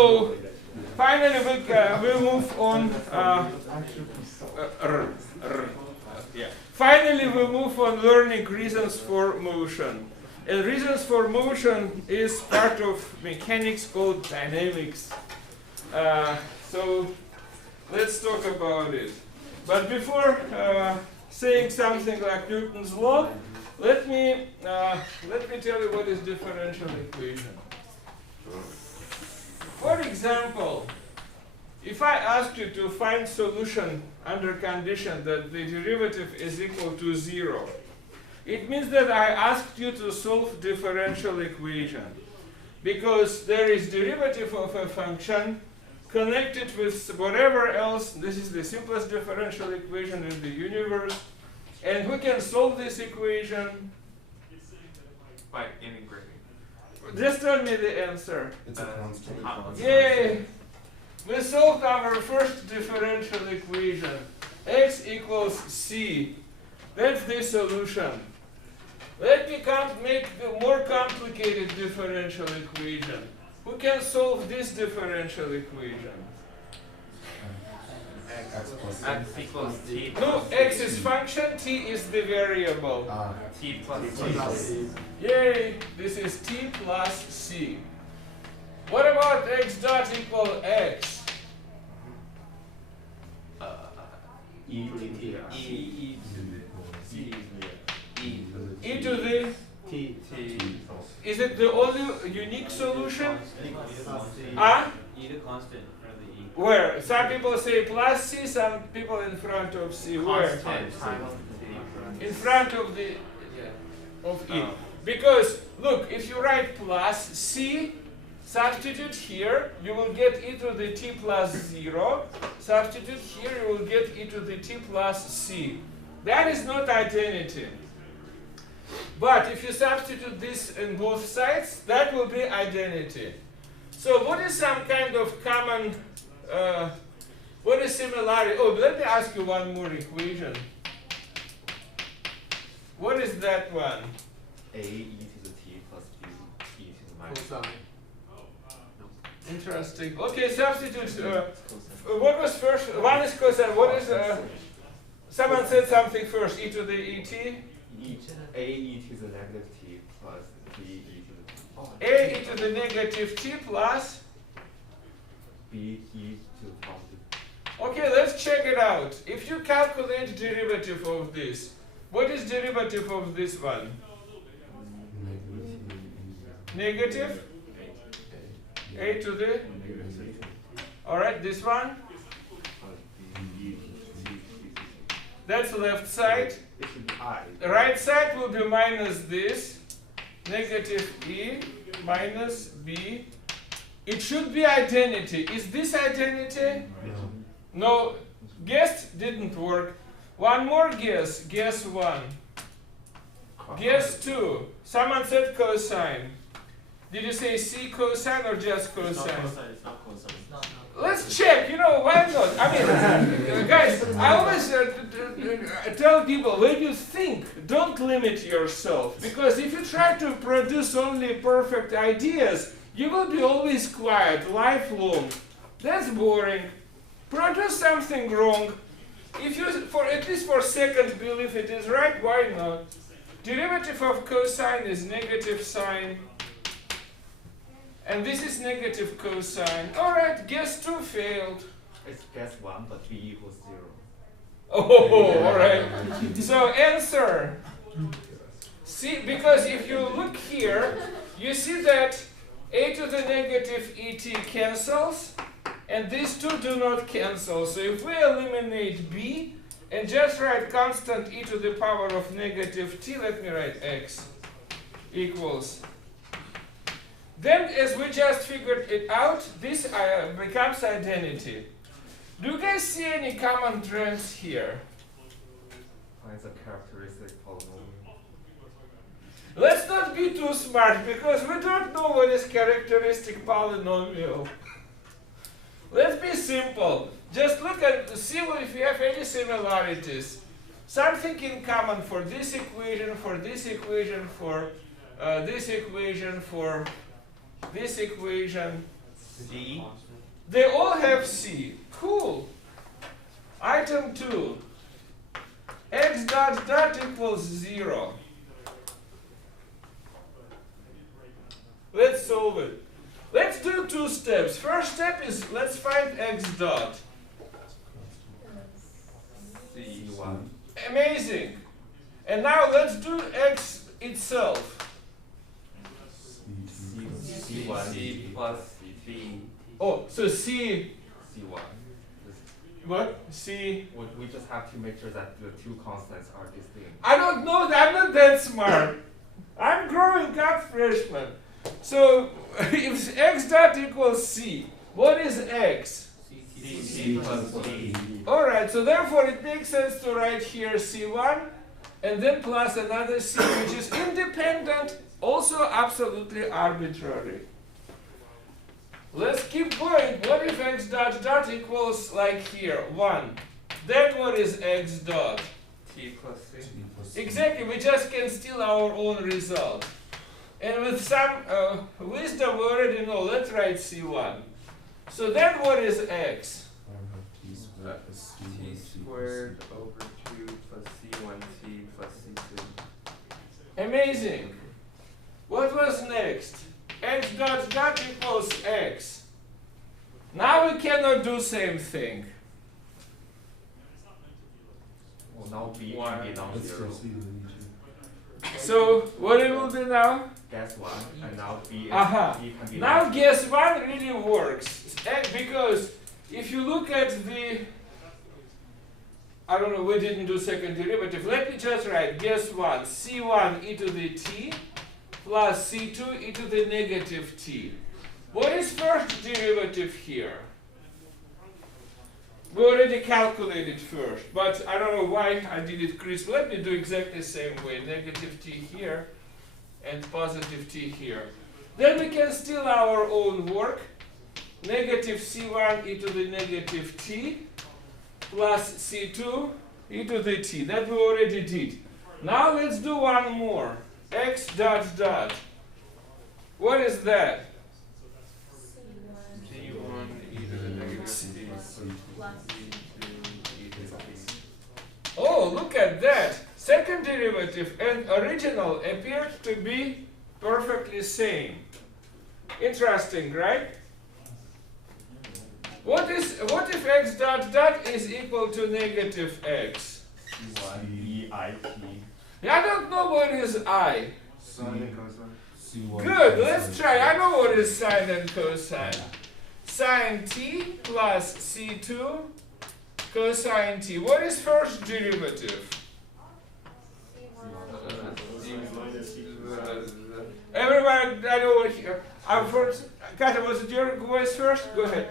So finally we move on. Finally we move on learning reasons for motion. And reasons for motion is part of mechanics called dynamics. So let's talk about it. But before saying something like Newton's law, let me tell you what is differential equation. For example, if I ask you to find solution under condition that the derivative is equal to 0, it means that I asked you to solve differential equation, because there is derivative of a function connected with whatever else. This is the simplest differential equation in the universe, and we can solve this equation by integrating. Just tell me the answer. It's a constant. Yay! We solved our first differential equation. X equals c. That's the solution. Let me make the more complicated differential equation. Who can solve this differential equation? X equals t. No, x is function, t is the variable. T plus c. Yay! This is t plus c. What about x dot equal x? E To the t. Is it the only unique solution? E the constant for the e. Where? Some people say plus c, some people in front of c. Where? In front of the of e. Because look, if you write plus c, substitute here, you will get e to the t plus 0. Substitute here, you will get e to the t plus c. That is not identity. But if you substitute this in both sides, that will be identity. So what is some kind of common, what is similarity? Oh, let me ask you one more equation. What is that one? A e to the t plus b e to the minus. Cosine. Interesting. Okay, substitute. What was first? One is cosine. What is? Someone said something first. E to the et. A e to the negative t plus b e to the A e to the negative t plus. b e to the positive. Okay, let's check it out. If you calculate derivative of this, what is derivative of this one? Negative. A to the. All right, this one. That's left side. It should be I. The right side will be minus this, negative e minus b. It should be identity. Is this identity? No. Guess didn't work. One more guess. Guess one. Guess two. Someone said cosine. Did you say c cosine or just cosine? It's not cosine. Let's check, why not? I mean, guys, I always tell people, when you think, don't limit yourself. Because if you try to produce only perfect ideas, you will be always quiet, lifelong. That's boring. Produce something wrong. If you, at least for a second, believe it is right, why not? Derivative of cosine is negative sine. And this is negative cosine. All right, guess 2 failed. It's guess 1, but b equals 0. Oh, all right. So answer. See, because if you look here, you see that a to the negative et cancels, and these two do not cancel. So if we eliminate b and just write constant e to the power of negative t, let me write x equals. Then, as we just figured it out, this becomes identity. Do you guys see any common trends here? Finds a characteristic polynomial. Let's not be too smart, because we don't know what is characteristic polynomial. Let's be simple. Just look at, see if you have any similarities. Something in common for this equation, for this equation, for this equation, for this equation. C. They all have C. Cool. Item 2. X dot dot equals 0. Let's solve it. Let's do 2 steps. First step is let's find x dot. C1. Amazing. And now let's do x itself. C1. C plus C. Oh, so C. C1. What? C. We just have to make sure that the 2 constants are distinct. I don't know. I'm not that smart. I'm growing up, freshman. So if x dot equals C, what is x? C plus C. Alright, so therefore it makes sense to write here C1 and then plus another C, which is independent, also absolutely arbitrary. Let's keep going. What if x dot dot equals, like here, 1? Then what is x dot? T plus C. Exactly, we just can steal our own result. And with some wisdom we already know, let's write C1. So then what is x? T squared over 2 plus C1T plus C2. Amazing. What was next? X dot dot equals x. Now we cannot do same thing. Well, now B can be non-zero. So what it will be now? Guess 1, and now B, B can be Now non-zero. guess 1 really works. Because if you look at the, I don't know, we didn't do second derivative. Let me just write guess 1, C1 e to the t plus C2 e to the negative t. What is first derivative here? We already calculated first, but I don't know why I did it crisp. Let me do exactly the same way. Negative t here and positive t here. Then we can steal our own work. Negative C1 e to the negative t plus C2 e to the t. That we already did. Now let's do one more. X dot dot. What is that? C1 e to the negative C plus C2 e to the T. Oh, look at that. Second derivative and original appeared to be perfectly same. Interesting, right? What if x dot dot is equal to negative x? C1 E I T. I don't know what is I. Sine and cosine. Good, let's try. I know what is sine and cosine. Sine t plus C2 cosine t. What is first derivative? Everyone, I know what here. I'm first. Katya, was it your voice first? Go ahead.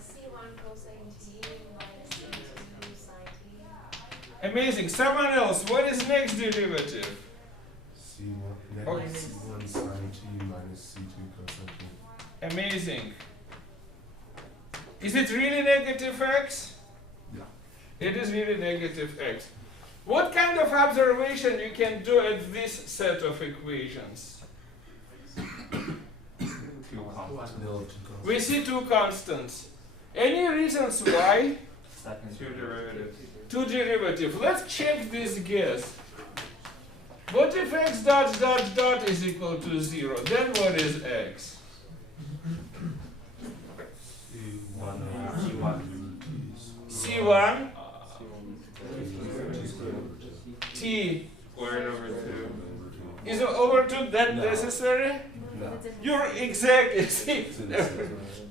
C1 cosine t minus C2 sine t. Amazing. Someone else. What is next derivative? C1 Oh. C1 sine t minus C2 cosine t. Amazing. Is it really negative x? Yeah. It is really negative x. What kind of observation you can do at this set of equations? Two constants. We see two constants. Any reasons why? Second. Two derivatives. Two derivative. Let's check this guess. What if x dot dot dot is equal to 0? Then what is x? C1 t Squared over 2. is over 2 that necessary? You're exactly. See,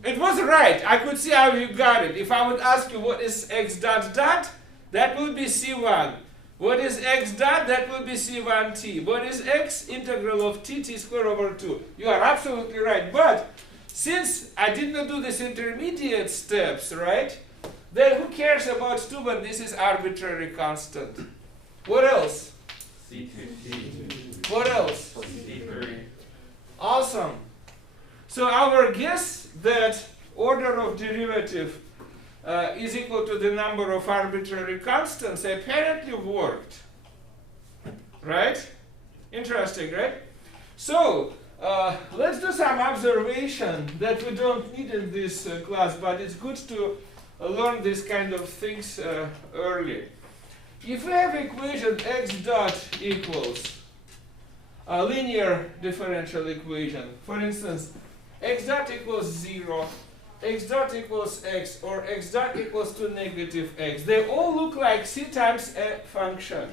it was right. I could see how you got it. If I would ask you what is x dot dot, that would be C1. What is x dot? That will be C1t. What is x? Integral of t squared over 2. You are absolutely right. But since I did not do these intermediate steps, right? Then who cares about 2? But this is arbitrary constant. What else? C2T. What else? C3. Awesome. So our guess that order of derivative is equal to the number of arbitrary constants apparently worked. Right? Interesting, right? So Let's do some observation that we don't need in this class, but it's good to learn these kind of things early. If we have equation x dot equals a linear differential equation, for instance, x dot equals 0, x dot equals x, or x dot equals to negative x, they all look like c times a function.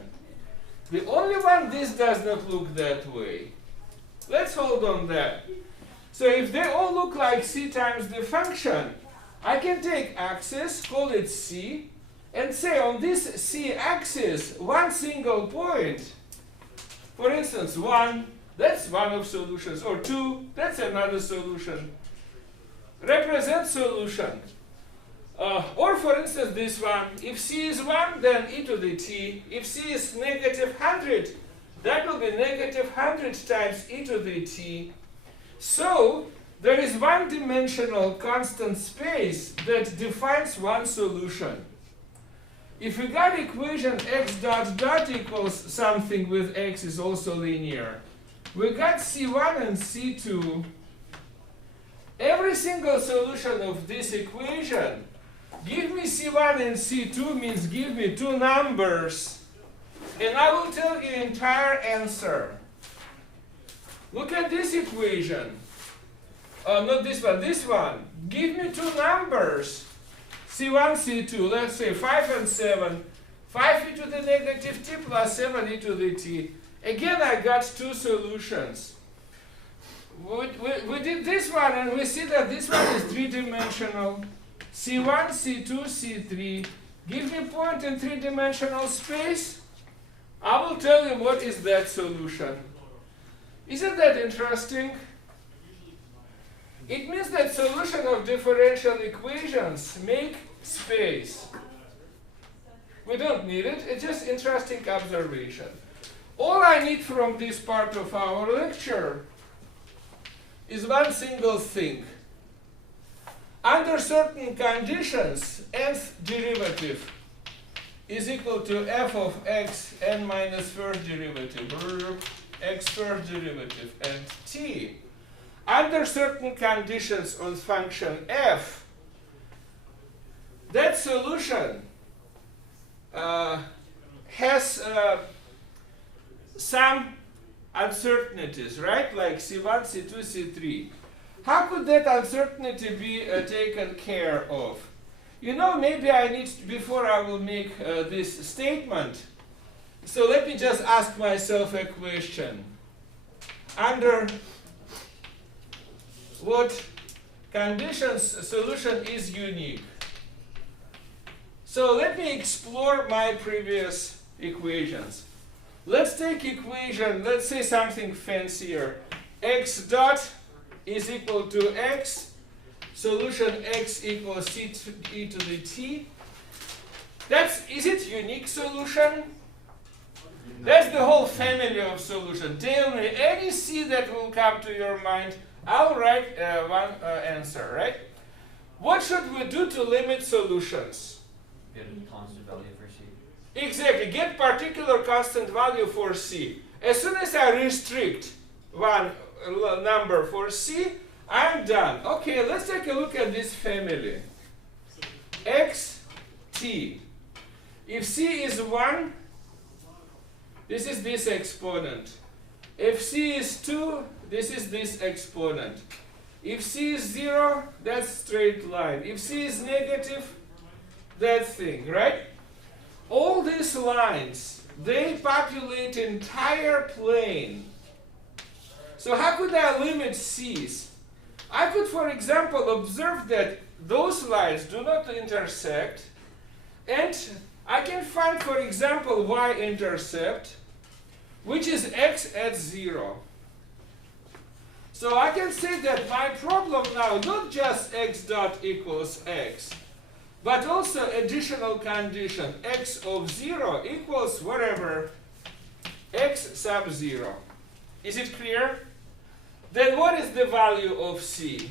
The only one this does not look that way. Let's hold on that. So if they all look like c times the function, I can take axis, call it c, and say on this c axis, one single point, for instance 1, that's one of solutions, or 2, that's another solution, represents solution. Or for instance this one, if c is 1, then e to the t. If c is negative 100, that will be negative 100 times e to the t. So there is one-dimensional constant space that defines one solution. If we got equation x dot dot equals something with x is also linear, we got c1 and c2. Every single solution of this equation, give me c1 and c2 means give me two numbers, and I will tell you entire answer. Look at this equation. Not this one, this one. Give me two numbers, c1, c2. Let's say 5 and 7. 5 e to the negative t plus 7 e to the t. Again, I got two solutions. We did this one, and we see that this one is three-dimensional. c1, c2, c3. Give me point in three-dimensional space. I will tell you what is that solution. Isn't that interesting? It means that solution of differential equations make space. We don't need it, it's just interesting observation. All I need from this part of our lecture is one single thing. Under certain conditions, nth derivative is equal to f of x n minus first derivative, x first derivative, and t. Under certain conditions on function f, that solution has some uncertainties, right? Like c1, c2, c3. How could that uncertainty be taken care of? You know, maybe I need to, before I will make this statement, so let me just ask myself a question. Under what conditions solution is unique? So let me explore my previous equations. Let's take equation, let's say something fancier. X dot is equal to x, solution x equals c to e to the t. Is it unique solution? That's the whole family of solution. Tell me any c that will come to your mind, I'll write one answer, right? What should we do to limit solutions? Get a constant value for c. Exactly, get particular constant value for c. As soon as I restrict one number for c, I'm done. Okay, let's take a look at this family. X, t. If c is 1, this is this exponent. If c is 2, this is this exponent. If c is 0, that's straight line. If c is negative, that thing, right? All these lines, they populate entire plane. So how could I limit c's? I could, for example, observe that those lines do not intersect, and I can find, for example, y-intercept, which is x at 0. So I can say that my problem now, not just x dot equals x, but also additional condition, x of 0 equals whatever, x sub 0. Is it clear? Then what is the value of c?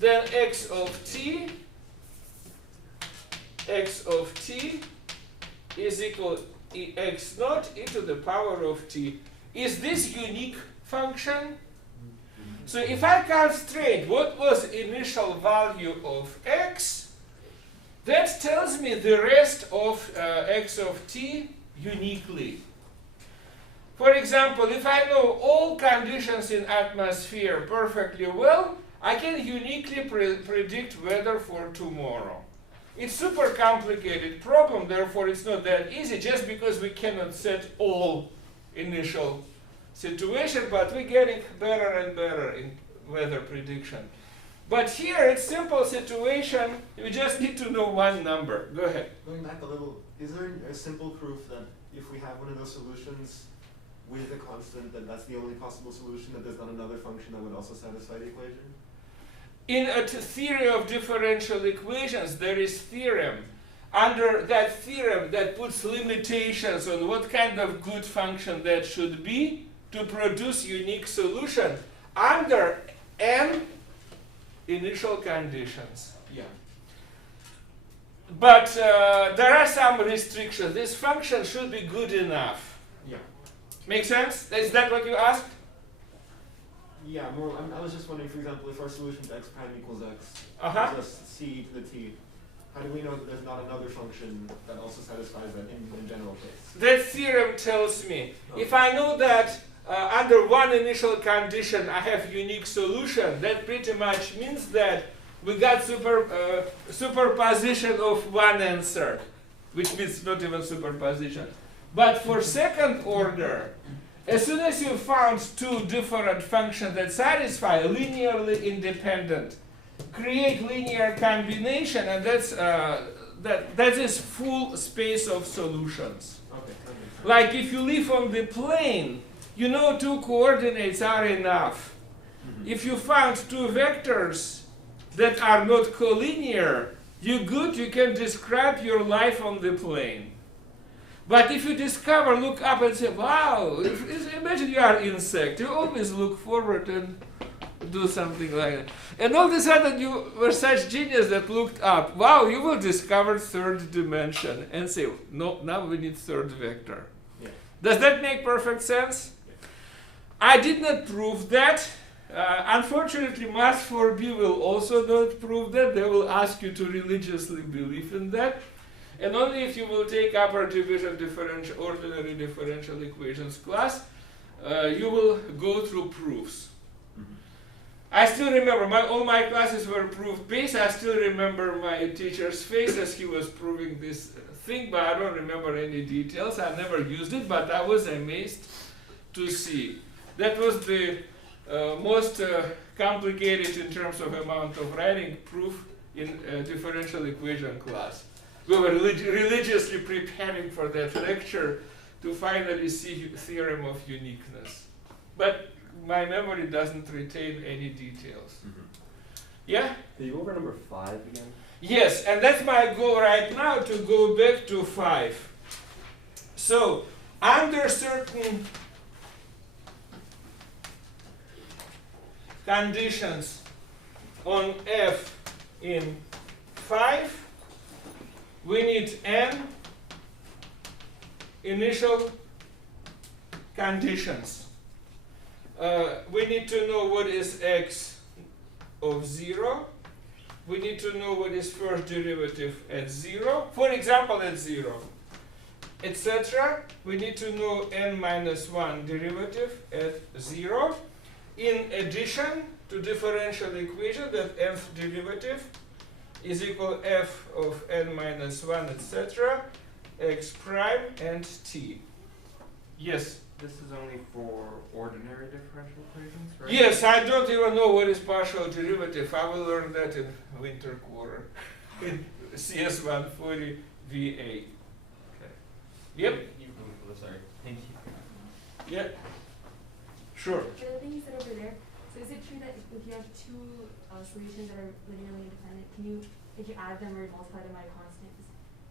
Then x of t is equal to x naught e to the power of t. Is this unique function. So if I constrain what was initial value of x, that tells me the rest of x of t uniquely. For example, if I know all conditions in atmosphere perfectly well, I can uniquely predict weather for tomorrow. It's super complicated problem, therefore it's not that easy just because we cannot set all initial situation, but we're getting better and better in weather prediction. But here it's simple situation, you just need to know one number. Go ahead. Going back a little, is there a simple proof that if we have one of those solutions with a constant, that that's the only possible solution, that there's not another function that would also satisfy the equation? In a theory of differential equations, there is theorem. Under that theorem that puts limitations on what kind of good function that should be to produce unique solution under n initial conditions. Yeah. But there are some restrictions. This function should be good enough. Yeah. Make sense? Is that what you asked? Yeah, more, I was just wondering, for example, if our solution to x prime equals x gives us c to the t, how do we know that there's not another function that also satisfies that in general case? That theorem tells me, if I know that under one initial condition I have unique solution, that pretty much means that we got superposition of one answer, which means not even superposition. But for second order, as soon as you found two different functions that satisfy linearly independent, create linear combination, and that is full space of solutions. Okay. Like if you live on the plane, you know two coordinates are enough. If you found two vectors that are not collinear, you can describe your life on the plane. But if you discover, look up and say, wow, imagine you are an insect, you always look forward and do something like that. And all of a sudden you were such genius that looked up, wow, you will discover third dimension and say, no, now we need third vector. Yeah. Does that make perfect sense? I did not prove that. Unfortunately, Math 4B will also not prove that. They will ask you to religiously believe in that. And only if you will take upper division ordinary differential equations class, you will go through proofs. I still remember, all my classes were proof-based. I still remember my teacher's face as he was proving this thing, but I don't remember any details. I never used it, but I was amazed to see. That was the most complicated in terms of amount of writing proof in differential equation class. We were religiously preparing for that lecture to finally see theorem of uniqueness. But my memory doesn't retain any details. Yeah? Can you go over number 5 again? Yes, and that's my goal right now, to go back to 5. So, under certain conditions on F in 5, we need n initial conditions. We need to know what is x of 0. We need to know what is first derivative at 0. For example, at 0, etc. We need to know n minus 1 derivative at 0. In addition to differential equation that nth derivative is equal f of n minus 1, etc., x prime and t. Yes? This is only for ordinary differential equations, right? Yes, I don't even know what is partial derivative. I will learn that in winter quarter in CS 140 VA. Okay. Yep. Sorry. Thank you. Yeah. Sure. The thing you said over there, so is it true that if you have two solutions that are linearly independent, if you add them or multiply them by a constant,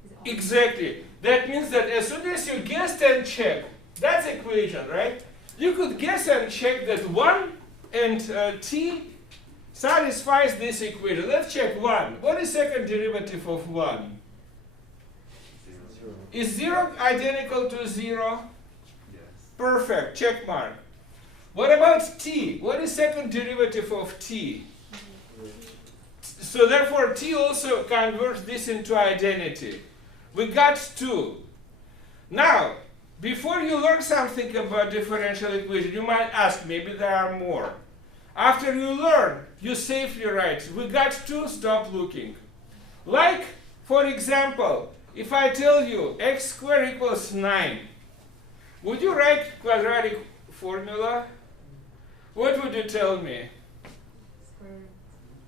is it all Exactly. That means that as soon as you guessed and check, that's equation, right? You could guess and check that 1 and t satisfies this equation. Let's check 1. What is second derivative of 1? 0. Is 0 identical to 0? Yes. Perfect. Check mark. What about t? What is second derivative of t? So therefore, t also converts this into identity. We got 2. Now, before you learn something about differential equation, you might ask, maybe there are more. After you learn, you safely write, we got 2, stop looking. Like, for example, if I tell you x squared equals 9, would you write quadratic formula? What would you tell me?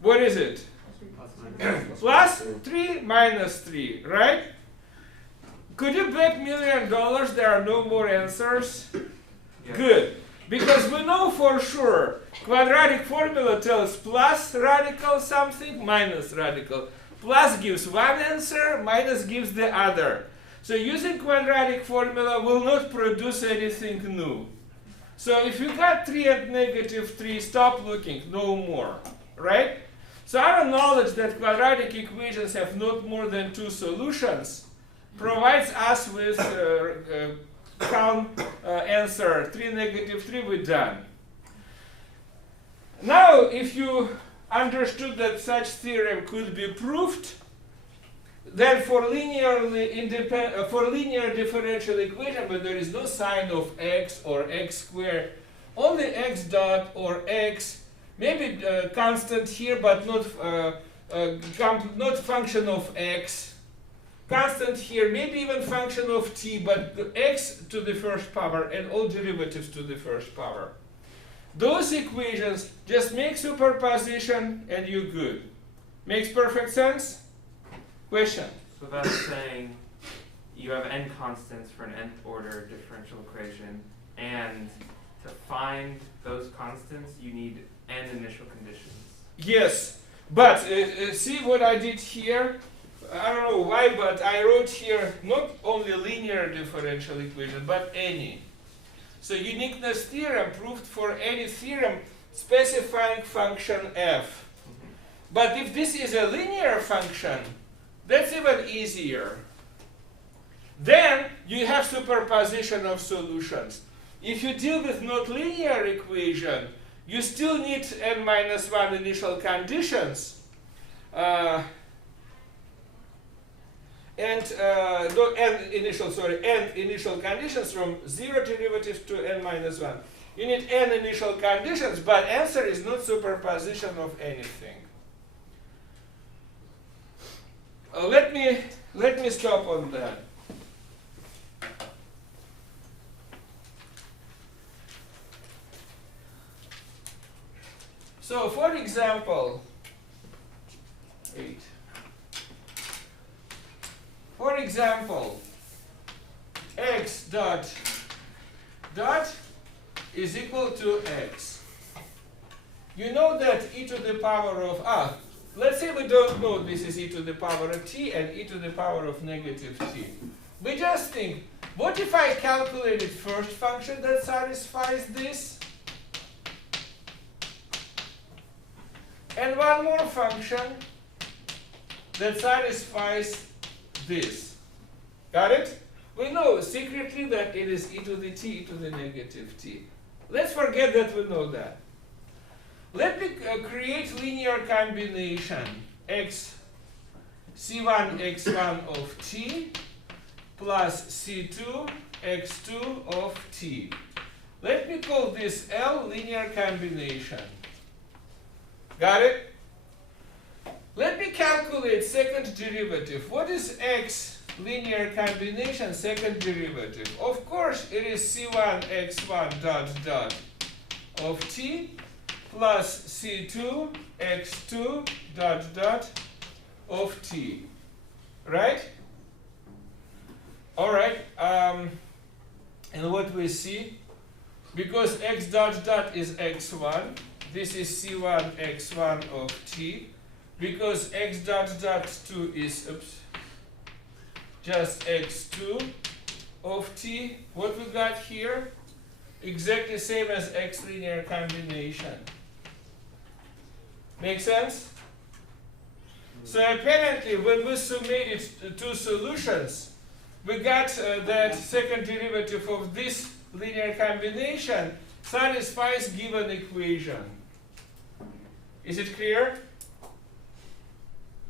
What is it? Plus 3 minus 3, right? Could you bet $1 million there are no more answers? Yeah. Good. Because we know for sure quadratic formula tells plus radical something, minus radical. Plus gives one answer, minus gives the other. So using quadratic formula will not produce anything new. So if you got 3 and negative 3, stop looking, no more, right? So our knowledge that quadratic equations have not more than 2 solutions provides us with answer 3 negative 3, we're done. Now, if you understood that such theorem could be proved, then for linear differential equation, but there is no sign of x or x squared, only x dot or x, maybe constant here, but not function of x. Constant here, maybe even function of t, but x to the first power and all derivatives to the first power. Those equations just make superposition and you're good. Makes perfect sense? Question? So that's saying you have n constants for an nth order differential equation, and to find those constants you need n initial conditions. Yes, but see what I did here? I don't know why, but I wrote here not only linear differential equation, but any. So uniqueness theorem proved for any theorem specifying function f. But if this is a linear function, that's even easier. Then you have superposition of solutions. If you deal with not linear equation, you still need n minus 1 initial conditions. N initial conditions from 0 derivatives to n minus 1. You need n initial conditions, but answer is not superposition of anything. Let me stop on that. So, for example, 8. For example, x dot is equal to x. You know that e to the power of let's say we don't know this is e to the power of t and e to the power of negative t. We just think, what if I calculated first function that satisfies this? And one more function that satisfies this. Got it? We know secretly that it is e to the t, e to the negative t. Let's forget that we know that. Let me create linear combination c1 x1 of t plus c2 x2 of t. Let me call this L linear combination. Got it? Let me calculate second derivative. What is x linear combination second derivative? Of course, it is c1 x1 dot of t plus c2 x2 dot of t. Right? All right. And what we see, because x dot is x1, this is c1 x1 of t. Because x dot 2 is just x2 of t, what we got here? Exactly same as x linear combination. Make sense? So apparently when we summated two solutions, we got that second derivative of this linear combination satisfies given equation. Is it clear?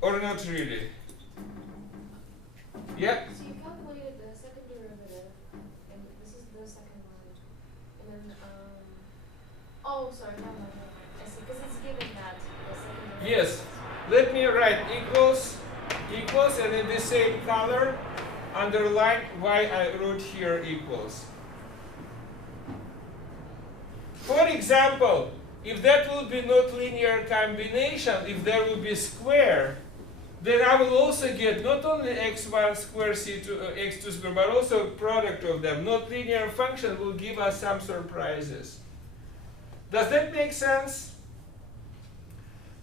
Or not really? Yeah? So you calculated the second derivative, and this is the second one, and then, oh, sorry, never mind. I see, because it's given that the second derivative. Yes. Let me write equals, and in the same color, underline why I wrote here equals. For example, if that will be not linear combination, if there will be square, then I will also get not only x1 square c2 x2 square, but also product of them. Not linear function will give us some surprises. Does that make sense?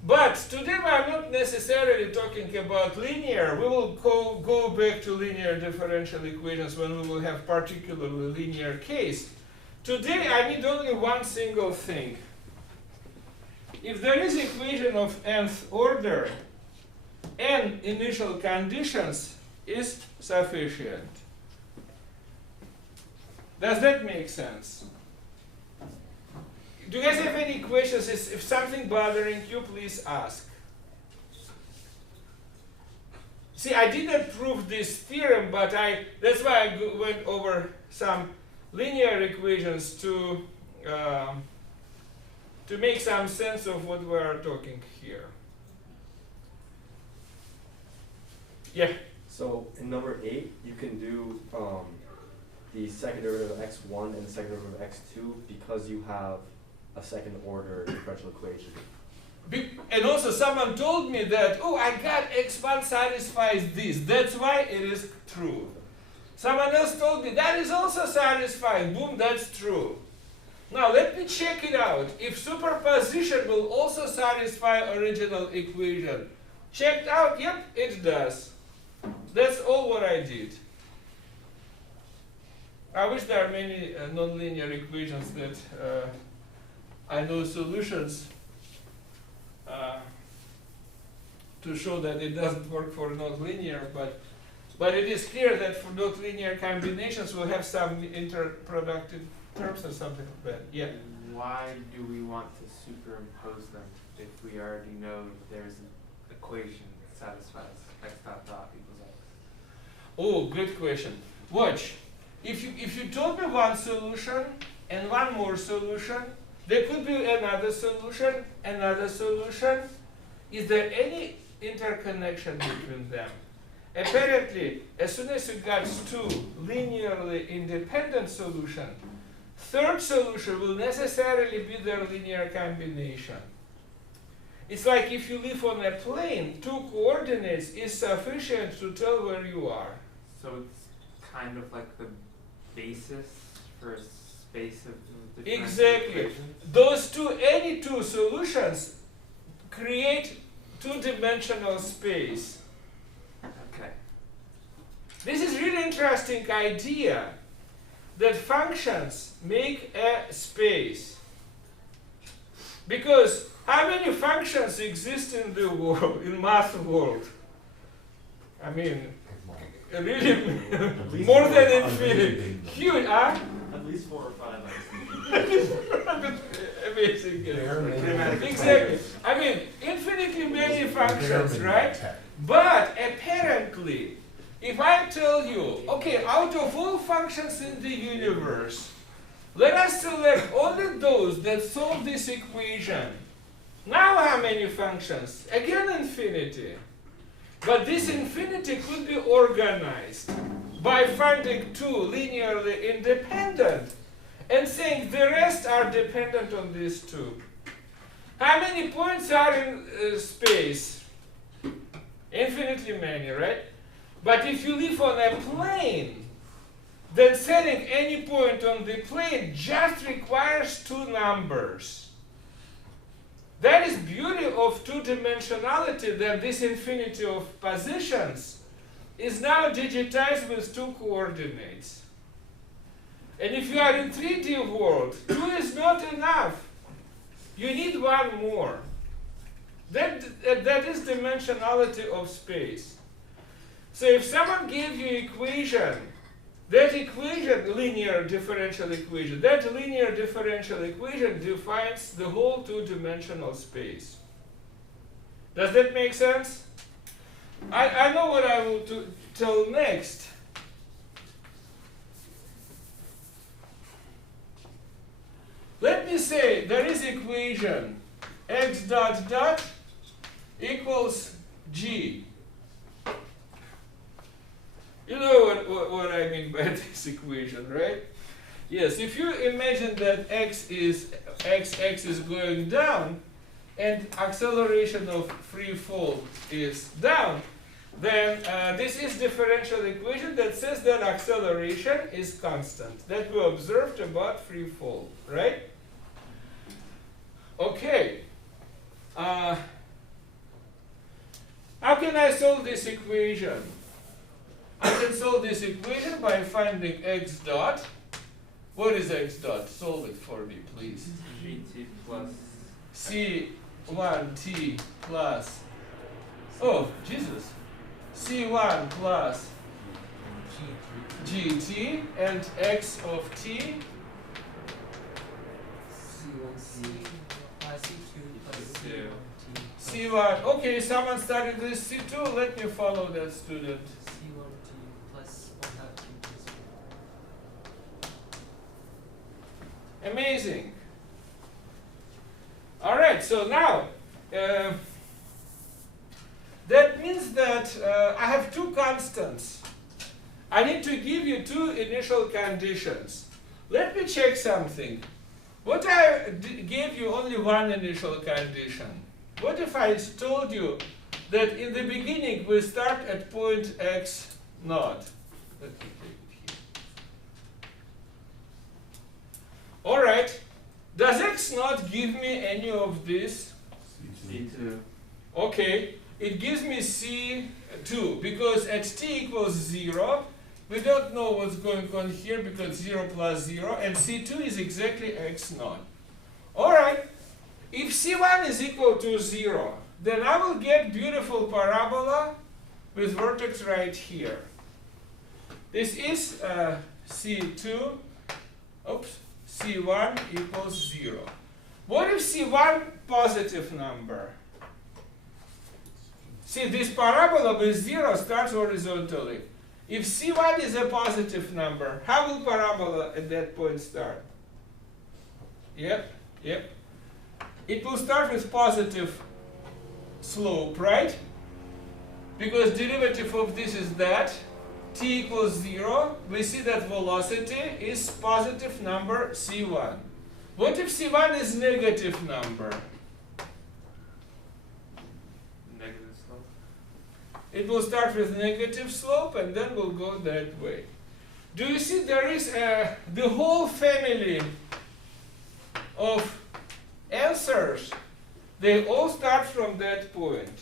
But today we are not necessarily talking about linear. We will go back to linear differential equations when we will have particularly linear case. Today I need only one single thing. If there is equation of nth order, n initial conditions is sufficient. Does that make sense? Do you guys have any questions? If something bothering you, please ask. See, I didn't prove this theorem, but that's why I went over some linear equations to make some sense of what we are talking here. Yeah? So in number 8, you can do the second derivative of x1 and the second derivative of x2 because you have a second order differential equation. And also someone told me that, oh, I got x1 satisfies this. That's why it is true. Someone else told me that is also satisfying. Boom, that's true. Now let me check it out. If superposition will also satisfy original equation. Checked out? Yep, it does. That's all what I did. I wish there are many nonlinear equations that I know solutions to show that it doesn't work for nonlinear, but it is clear that for nonlinear combinations we'll have some interproductive terms or something like that. Yeah. Why do we want to superimpose them if we already know there's an equation that satisfies x dot dot equals x? Oh, good question. Watch. If you told me one solution and one more solution, there could be another solution, another solution. Is there any interconnection between them? Apparently, as soon as you got two linearly independent solutions, third solution will necessarily be their linear combination. It's like if you live on a plane, 2 coordinates is sufficient to tell where you are. So it's kind of like the basis for a space of differential Exactly. equations? Those any two solutions create two-dimensional space. Okay. This is really interesting idea that functions make a space. Because how many functions exist in the world, in math world? I mean, really more than infinity. Huge, huh? At least 4 or 5, I think. Amazing. Exactly. I mean, infinitely many functions, right? But apparently, if I tell you, okay, out of all functions in the universe, let us select only those that solve this equation. Now how many functions? Again, infinity. But this infinity could be organized by finding 2 linearly independent and saying the rest are dependent on these 2. How many points are in space? Infinitely many, right? But if you live on a plane, then setting any point on the plane just requires 2 numbers. That is beauty of two-dimensionality, that this infinity of positions is now digitized with 2 coordinates. And if you are in 3D world, 2 is not enough. You need 1 more. That is dimensionality of space. So if someone gave you equation that equation, linear differential equation, defines the whole two-dimensional space. Does that make sense? I know what I will tell next. Let me say there is equation x dot dot equals g. You know what I mean by this equation, right? Yes, if you imagine that x is going down and acceleration of free fall is down, then this is differential equation that says that acceleration is constant, that we observed about free fall, right? Okay. How can I solve this equation? I can solve this equation by finding x dot. What is x dot? Solve it for me, please. gt plus c1t plus, oh, Jesus. c1 plus gt and x of t. C1, okay, someone started this C2, let me follow that student. C1t plus 1/2 t plus 1. Amazing. All right, so now, that means that I have two constants. I need to give you two initial conditions. Let me check something. What I gave you only one initial condition. What if I told you that in the beginning we start at point x naught? Let me take it here. All right. Does x naught give me any of this? c2. Okay. It gives me c2 because at t equals 0, we don't know what's going on here because 0 plus 0, and c2 is exactly x naught. All right. If c1 is equal to 0, then I will get beautiful parabola with vertex right here. This is c2, oops, c1 equals 0. What if c1 positive number? See, this parabola with 0 starts horizontally. If c1 is a positive number, how will parabola at that point start? Yep. It will start with positive slope, right? Because derivative of this is that. T equals 0. We see that velocity is positive number c1. What if c1 is negative number? Negative slope. It will start with negative slope and then will go that way. Do you see there is the whole family of answers? They all start from that point.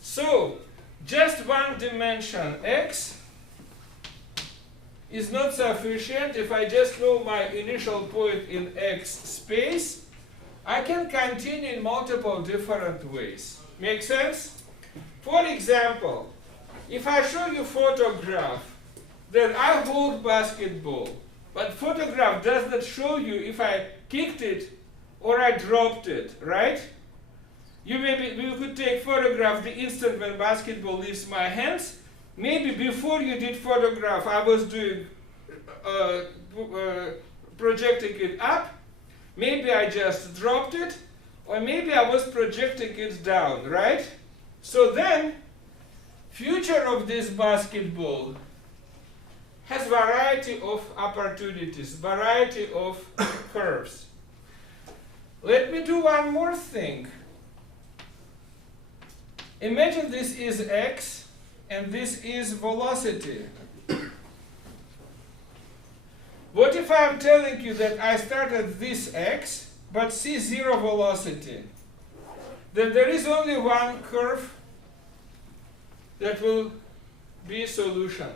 So, just one dimension x is not sufficient. If I just know my initial point in x space, I can continue in multiple different ways. Make sense? For example, if I show you photograph, then I hold basketball, but photograph does not show you if I kicked it or I dropped it, right? You could take photograph the instant when basketball leaves my hands. Maybe before you did photograph, I was doing projecting it up. Maybe I just dropped it, or maybe I was projecting it down, right? So then, future of this basketball has variety of opportunities, variety of curves. Let me do one more thing. Imagine this is x and this is velocity. What if I'm telling you that I start at this x but see 0 velocity? Then there is only one curve that will be a solution.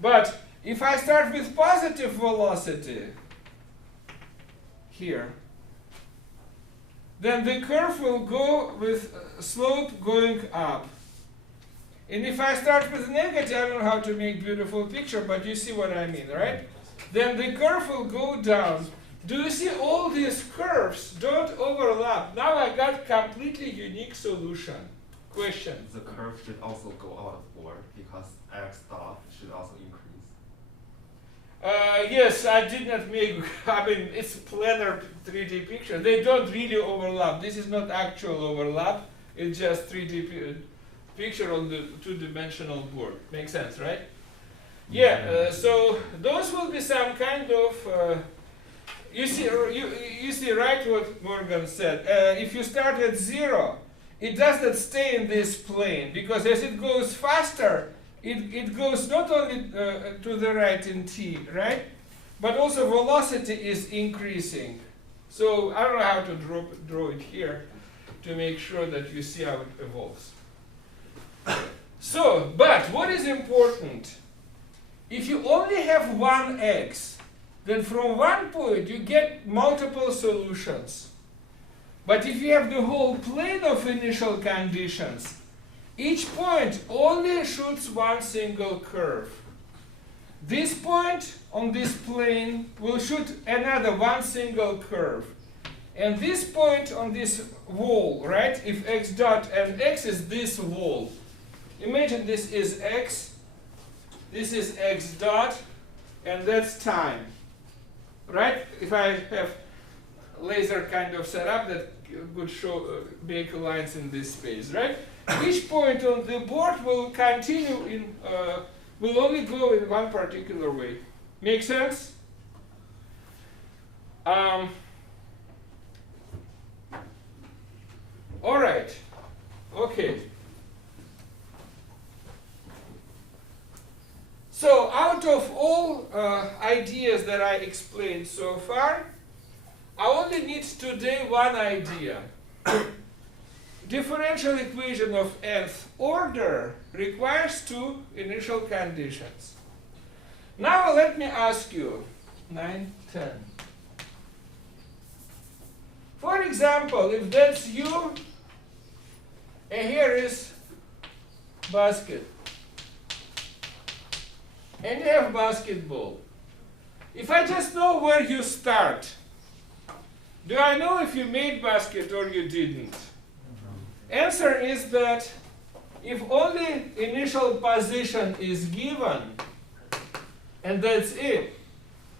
But if I start with positive velocity here, then the curve will go with slope going up. And if I start with negative, I don't know how to make beautiful picture, but you see what I mean, right? Then the curve will go down. Do you see all these curves don't overlap? Now I got completely unique solution. Question? The curve should also go out of board because x dot should also increase. Yes, I did not make, I mean, it's planar 3D picture. They don't really overlap. This is not actual overlap. It's just 3D picture on the two-dimensional board. Makes sense, right? Yeah, so those will be some kind of, you see right what Morgan said. If you start at 0, it does not stay in this plane, because as it goes faster, it goes not only to the right in t, right? But also velocity is increasing. So I don't know how to draw it here to make sure that you see how it evolves. So, but what is important? If you only have one x, then from one point you get multiple solutions. But if you have the whole plane of initial conditions, each point only shoots one single curve. This point on this plane will shoot another one single curve. And this point on this wall, right? If x dot and x is this wall. Imagine this is x, this is x dot, and that's time. Right? If I have laser kind of setup that would show make lines in this space, right? Each point on the board will continue in, will only go in one particular way. Make sense? All right. Okay. So out of all ideas that I explained so far, I only need today one idea. Differential equation of nth order requires two initial conditions. Now let me ask you, 9, 10. For example, if that's you, and here is basket, and you have basketball. If I just know where you start, do I know if you made basket or you didn't? Answer is that if only initial position is given, and that's it,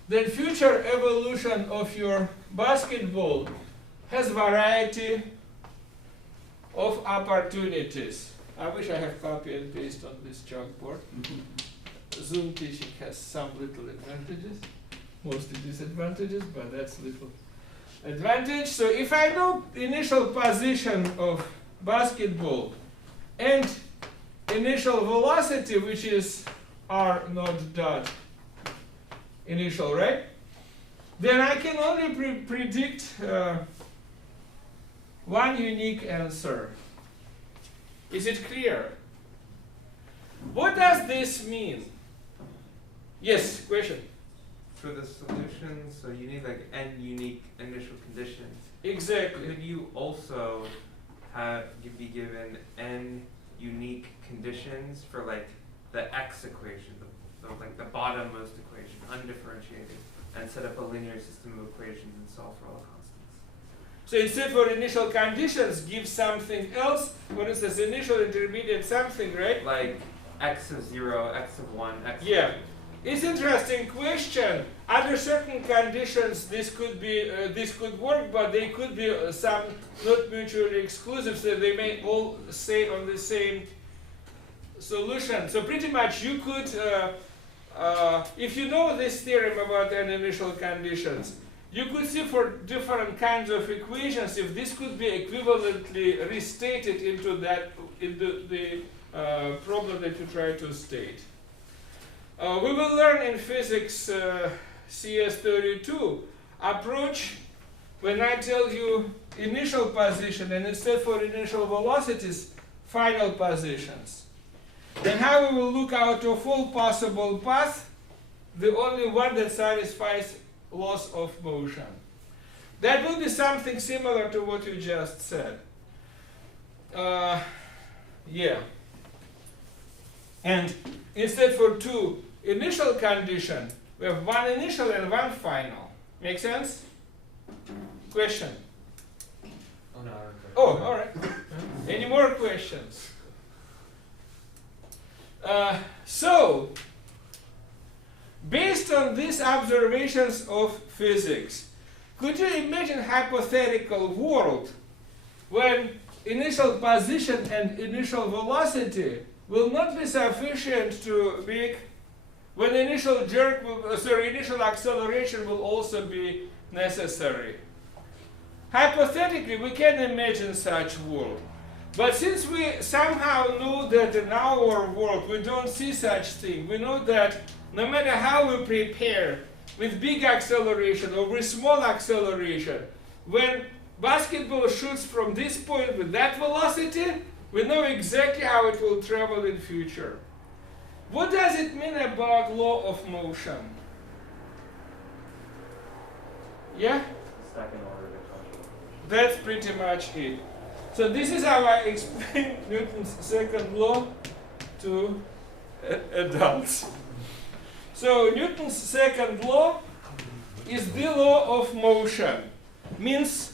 then future evolution of your basketball has variety of opportunities. I wish I have copy and paste on this chalkboard. Zoom teaching has some little advantages, mostly disadvantages, but that's little advantage. So if I know initial position of basketball and initial velocity, which is r naught dot initial, right? Then I can only predict one unique answer. Is it clear? What does this mean? Yes, question. For the solution, so you need like n unique initial conditions. Exactly. Could you also be given n unique conditions for like the x equation, like the bottommost equation, undifferentiated, and set up a linear system of equations and solve for all constants? So instead for initial conditions, give something else. For instance, initial intermediate something, right? Like x of 0, x of 1, x of Yeah. It's interesting question. Under certain conditions, this could be this could work, but they could be some not mutually exclusive, so they may all stay on the same solution. So pretty much you could, if you know this theorem about n initial conditions, you could see for different kinds of equations if this could be equivalently restated into the problem that you try to state. We will learn in physics CS32 approach when I tell you initial position and instead for initial velocities, final positions. And how we will look out of all possible paths, the only one that satisfies laws of motion. That will be something similar to what you just said. Yeah. And instead for two initial conditions, we have one initial and one final. Make sense? Question? Oh no. Oh, all right. Any more questions? So, based on these observations of physics, could you imagine a hypothetical world when initial position and initial velocity will not be sufficient to make, when initial jerk, initial acceleration will also be necessary? Hypothetically, we can imagine such world. But since we somehow know that in our world we don't see such thing, we know that no matter how we prepare with big acceleration or with small acceleration, when basketball shoots from this point with that velocity, we know exactly how it will travel in future. What does it mean about law of motion? Yeah? Second order differential. That's pretty much it. So this is how I explain Newton's second law to adults. So Newton's second law is the law of motion. Means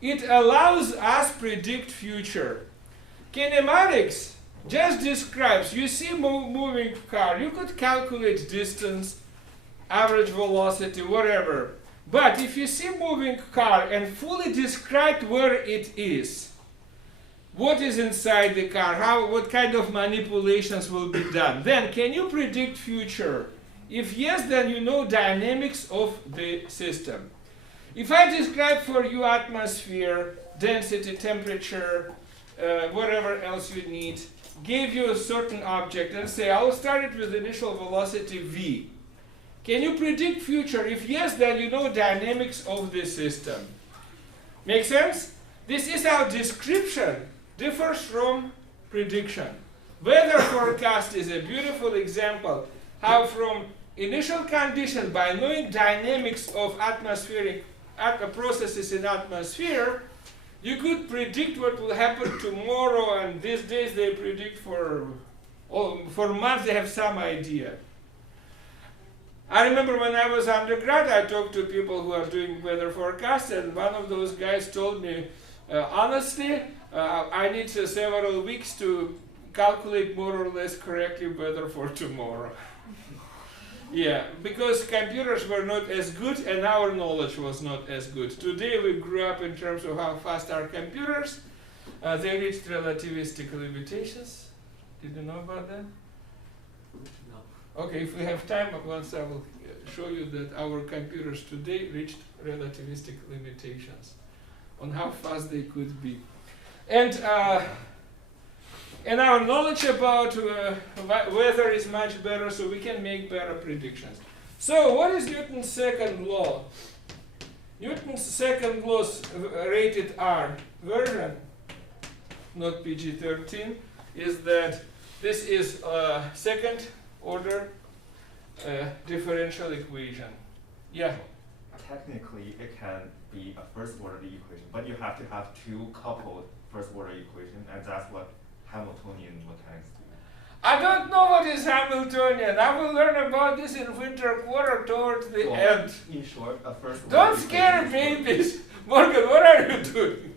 it allows us predict future. Kinematics just describes, you see moving car, you could calculate distance, average velocity, whatever. But if you see moving car and fully describe where it is, what is inside the car, what kind of manipulations will be done, then can you predict future? If yes, then you know dynamics of the system. If I describe for you atmosphere, density, temperature, whatever else you need, give you a certain object and say, I'll start it with initial velocity v. Can you predict future? If yes, then you know dynamics of the system. Make sense? This is how description differs from prediction. Weather forecast is a beautiful example how from initial condition, by knowing dynamics of atmospheric processes in atmosphere, you could predict what will happen tomorrow, and these days they predict for months, they have some idea. I remember when I was undergrad, I talked to people who are doing weather forecasts, and one of those guys told me, honestly, I need several weeks to calculate more or less correctly weather for tomorrow. Yeah, because computers were not as good and our knowledge was not as good. Today we grew up in terms of how fast are computers. They reached relativistic limitations. Did you know about that? No. Okay, if we have time, once I will show you that our computers today reached relativistic limitations on how fast they could be. And our knowledge about weather is much better, so we can make better predictions. So what is Newton's second law? Newton's second law, rated R version, not PG-13, is that this is a second order differential equation. Yeah? Technically, it can be a first order equation, but you have to have two coupled first order equations, and that's what Hamiltonian mechanics do. I don't know what is Hamiltonian. I will learn about this in winter quarter towards the end. In short, a first order Don't scare babies. Morgan, what are you doing?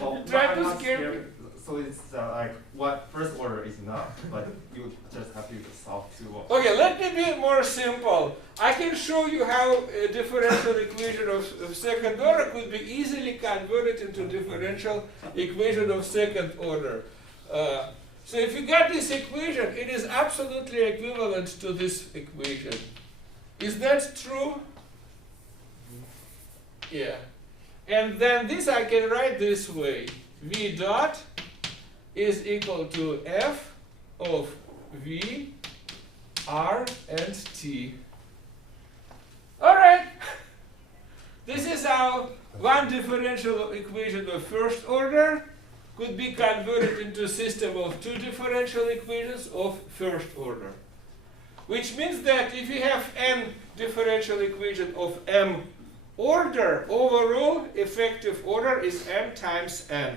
Well, Try to scare me. So it's like what first order is enough, but you just have to solve two. Okay, let me be more simple. I can show you how a differential equation of second order could be easily converted into differential equation of second order. So if you get this equation, it is absolutely equivalent to this equation. Is that true? Yeah. And then this I can write this way. V dot is equal to F of V, R, and T. All right. This is how one differential equation of first order could be converted into a system of two differential equations of first order. Which means that if you have n differential equation of m order, overall effective order is m times n.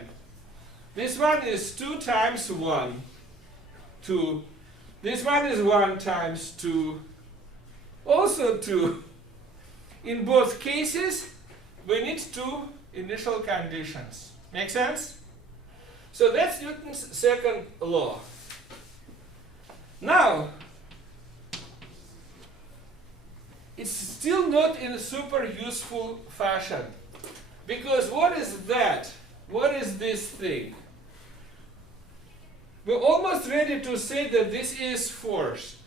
This one is 2 times 1, 2. This one is 1 times 2, also 2. In both cases, we need 2 initial conditions. Make sense? So that's Newton's second law. Now, it's still not in a super useful fashion. Because what is that? What is this thing? We're almost ready to say that this is force.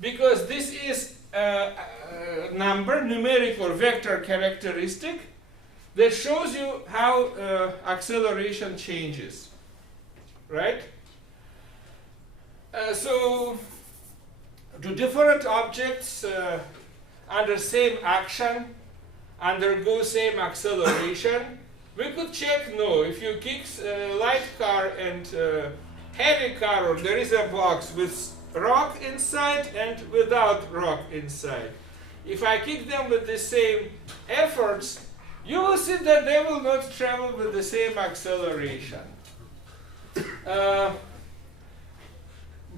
Because this is a number, numeric or vector characteristic, that shows you how acceleration changes. Right? So, do different objects under same action undergo same acceleration? We could check no. If you kick a light car and heavy car, or there is a box with rock inside and without rock inside. If I kick them with the same efforts, you will see that they will not travel with the same acceleration.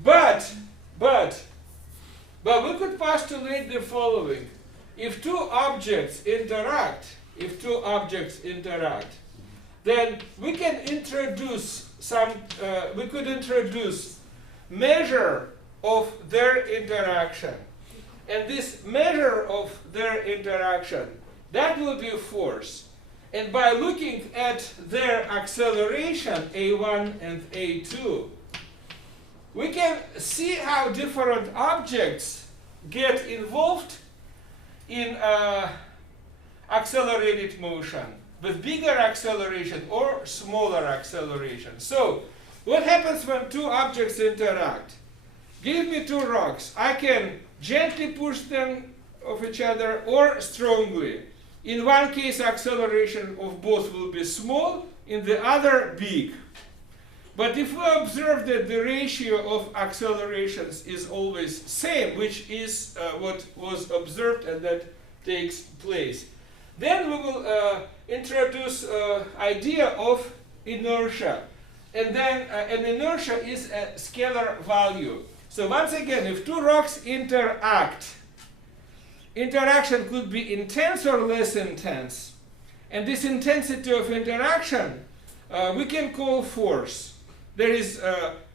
But we could postulate the following. If two objects interact, then we can introduce we could introduce measure of their interaction. And this measure of their interaction, that will be force. And by looking at their acceleration, A1 and A2, we can see how different objects get involved in accelerated motion, with bigger acceleration or smaller acceleration. So, what happens when two objects interact? Give me two rocks. I can gently push them of each other or strongly. In one case, acceleration of both will be small, in the other, big. But if we observe that the ratio of accelerations is always same, which is what was observed and that takes place, then we will introduce idea of inertia. And then an inertia is a scalar value. So once again, if two rocks interact, interaction could be intense or less intense. And this intensity of interaction we can call force. There is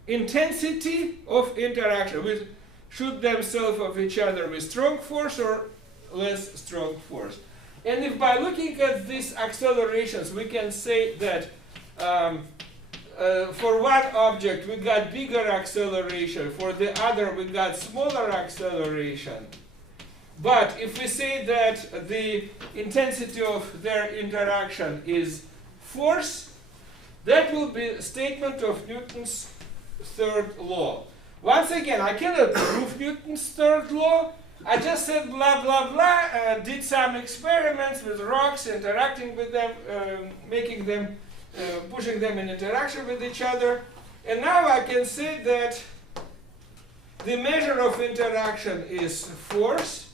intensity of interaction. We shoot themselves of each other with strong force or less strong force. And if by looking at these accelerations, we can say that for one object we got bigger acceleration, for the other we got smaller acceleration. But if we say that the intensity of their interaction is force, that will be a statement of Newton's third law. Once again, I cannot prove Newton's third law. I just said blah, blah, blah, did some experiments with rocks, interacting with them, making them, pushing them in interaction with each other. And now I can say that the measure of interaction is force.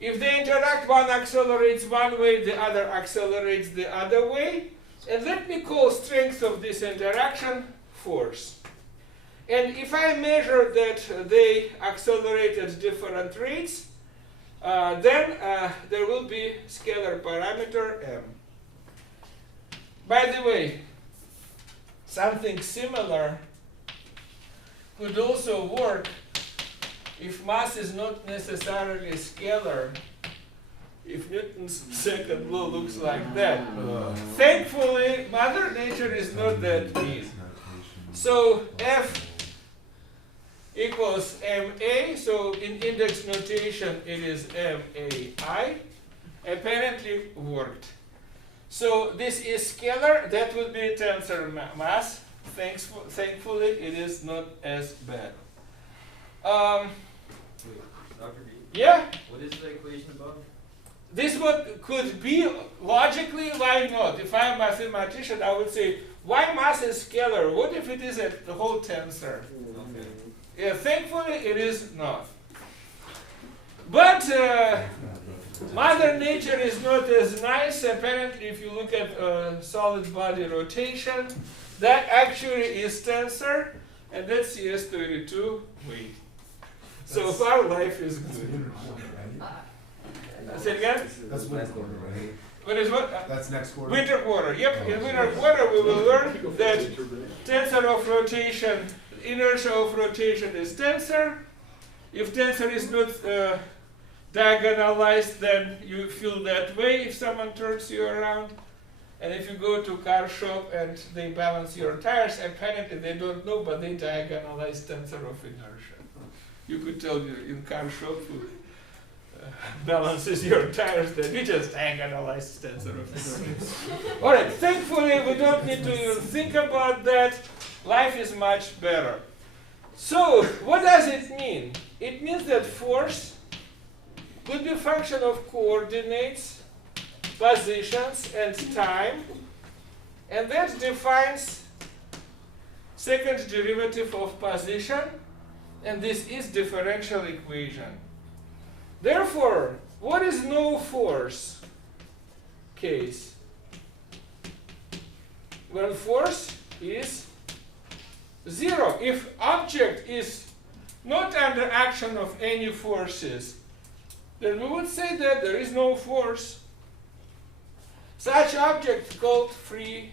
If they interact, one accelerates one way, the other accelerates the other way. And let me call strength of this interaction force. And if I measure that they accelerate at different rates, then there will be scalar parameter m. By the way, something similar could also work if mass is not necessarily scalar. If Newton's second law looks like that. Thankfully, Mother Nature is not that mean. So F equals MA, so in index notation it is MAI, apparently worked. So this is scalar, that would be tensor mass. Thankfully, it is not as bad. Dr. B? Yeah? What is the equation above? This what could be logically, why not? If I'm a mathematician, I would say, why mass is scalar? What if it is the whole tensor? Okay. Yeah, thankfully it is not. But Mother Nature is not as nice. Apparently, if you look at solid body rotation, that actually is tensor. and that's CS32 weight. So far, life is good. Say it again? That's winter quarter, right? What is what? That's next quarter? Winter quarter. Yep, in winter quarter we will learn that tensor of rotation, inertia of rotation is tensor. If tensor is not diagonalized, then you feel that way if someone turns you around. And if you go to a car shop and they balance your tires, apparently they don't know, but they diagonalize tensor of inertia. You could tell you in car shop who balances your tires that we just diagonalize tensor of inertia. All right, thankfully we don't need to even think about that. Life is much better. So what does it mean? It means that force could be a function of coordinates, positions, and time, and that defines second derivative of position, and this is differential equation. Therefore, what is no force case? When force is 0. If object is not under action of any forces, then we would say that there is no force. Such object called free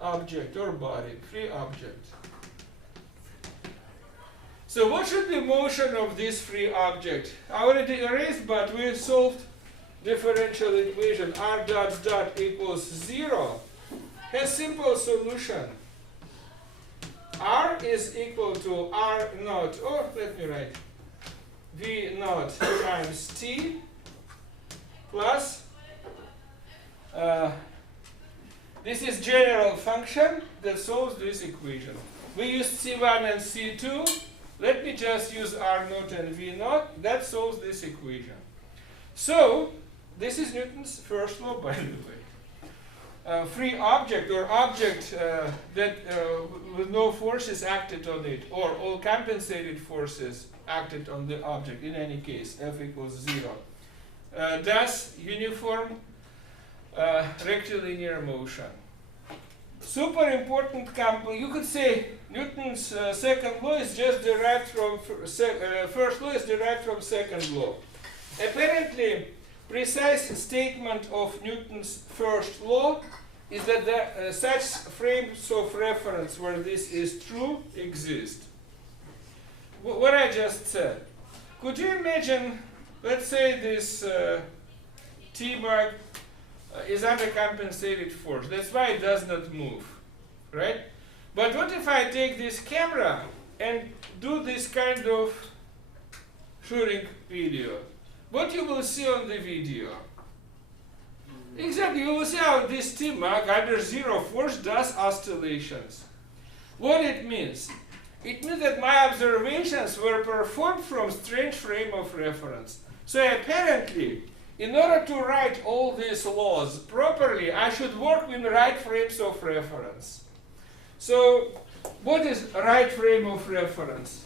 object or body, free object. So what should be motion of this free object? I already erased, but we solved differential equation r dot dot equals 0. Has simple solution. R is equal to r naught, or let me write, v naught times t plus, this is general function that solves this equation. We use C1 and C2. Let me just use R naught and V naught. That solves this equation. So, this is Newton's first law, by the way. Free object or object that with no forces acted on it, or all compensated forces acted on the object, in any case, F equals 0, does uniform rectilinear motion. Super important you could say Newton's second law is just derived from first law is derived from second law. Apparently, precise statement of Newton's first law is that there, such frames of reference where this is true exist. What I just said. Could you imagine, let's say this T-bar is under compensated force. That's why it does not move, right? But what if I take this camera and do this kind of shooting video? What you will see on the video? Exactly, you will see how this T-mark under 0 force does oscillations. What it means? It means that my observations were performed from strange frame of reference. So apparently, in order to write all these laws properly, I should work with right frames of reference. So, what is right frame of reference?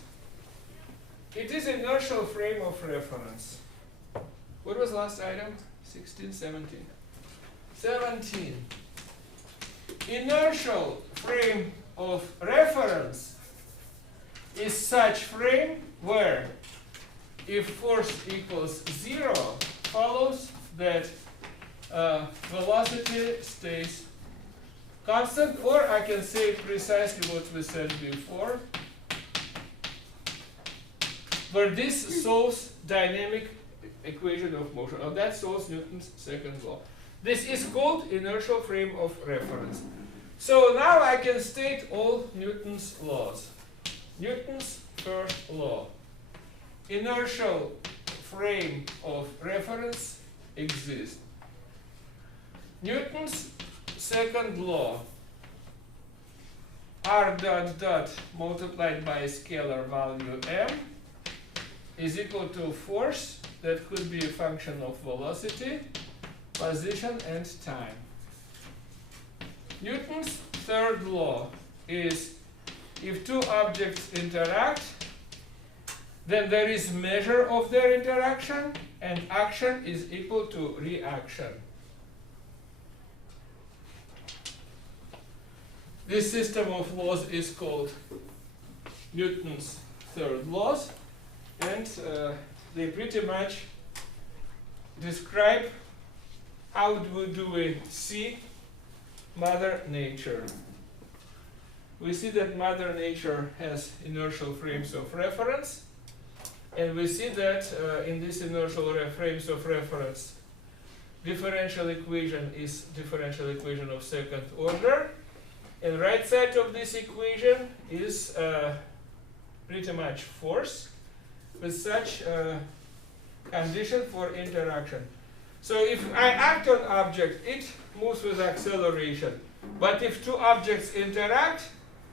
It is inertial frame of reference. What was last item? 16, 17. 17. Inertial frame of reference is such frame where if force equals 0, follows that velocity stays constant, or I can say precisely what we said before, where this solves dynamic equation of motion, or that solves Newton's second law. This is called inertial frame of reference. So now I can state all Newton's laws. Newton's first law. Inertial frame of reference exists. Newton's second law, r dot dot multiplied by a scalar value m is equal to force that could be a function of velocity, position, and time. Newton's third law is if two objects interact, then there is measure of their interaction, and action is equal to reaction. This system of laws is called Newton's third laws, and they pretty much describe how do we see Mother Nature. We see that Mother Nature has inertial frames of reference, and we see that in these inertial frames of reference, differential equation is differential equation of second order, and right side of this equation is pretty much force with such condition for interaction. So if I act on object, it moves with acceleration. But if two objects interact,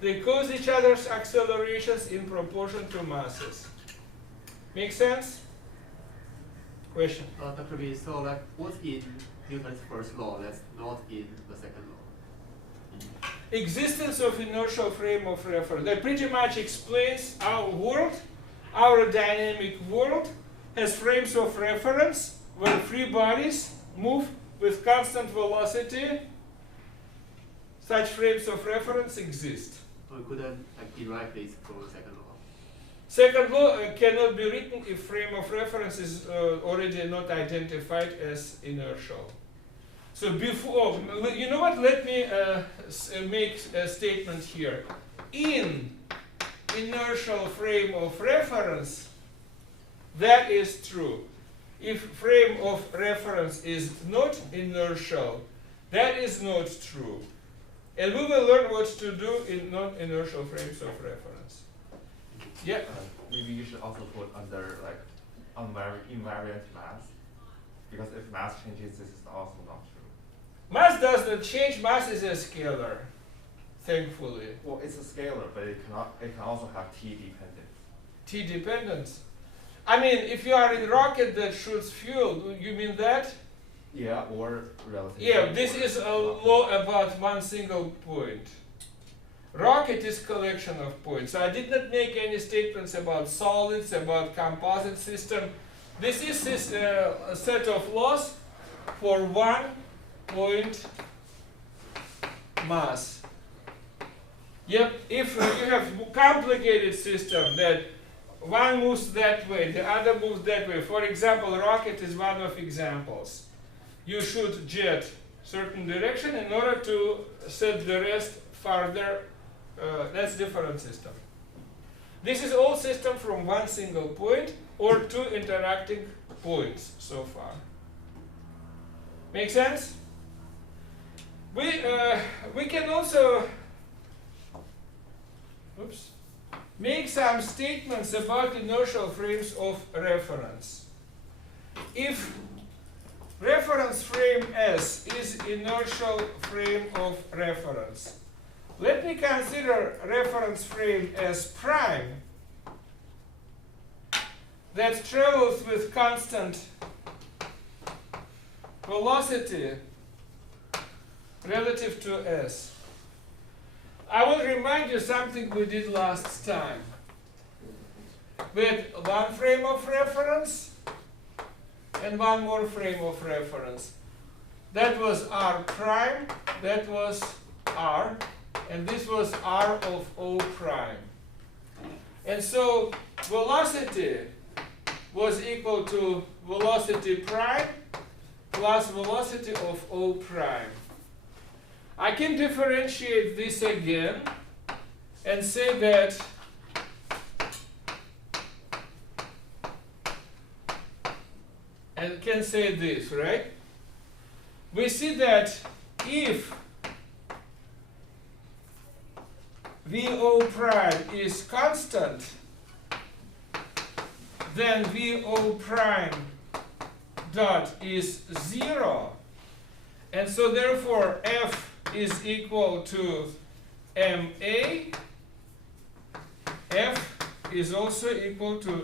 they cause each other's accelerations in proportion to masses. Make sense? Question? Dr. B, so like what's in Newton's first law that's not in the second law? Existence of inertial frame of reference. That pretty much explains our world, our dynamic world has frames of reference where free bodies move with constant velocity. Such frames of reference exist. So we couldn't like derive this from the second law. Second law cannot be written if frame of reference is already not identified as inertial. So before, you know what, let me make a statement here. In inertial frame of reference, that is true. If frame of reference is not inertial, that is not true. And we will learn what to do in non-inertial frames of reference. Yeah? Maybe you should also put under like invariant mass, because if mass changes, this is also not true. Mass does not change. Mass is a scalar, thankfully. Well, it's a scalar, but it can also have t dependence. T dependence. I mean, if you are in a rocket that shoots fuel, you mean that? Yeah, or relative. Yeah, this is a law about one single point. Rocket is collection of points. So I did not make any statements about solids, about composite system. This is a set of laws for one point mass. Yep, if you have complicated system that one moves that way, the other moves that way. For example, rocket is one of examples. You shoot jet certain direction in order to set the rest farther. That's different system. This is all system from one single point or two interacting points so far. Make sense? We can also make some statements about inertial frames of reference. If reference frame S is inertial frame of reference, let me consider reference frame S prime that travels with constant velocity relative to S. I will remind you something we did last time. With one frame of reference and one more frame of reference. That was R prime, that was R, and this was R of O prime. And so velocity was equal to velocity prime plus velocity of O prime. I can differentiate this again and say that and can say this, right? We see that if VO prime is constant, then VO prime dot is 0. And so therefore F is equal to MA. F is also equal to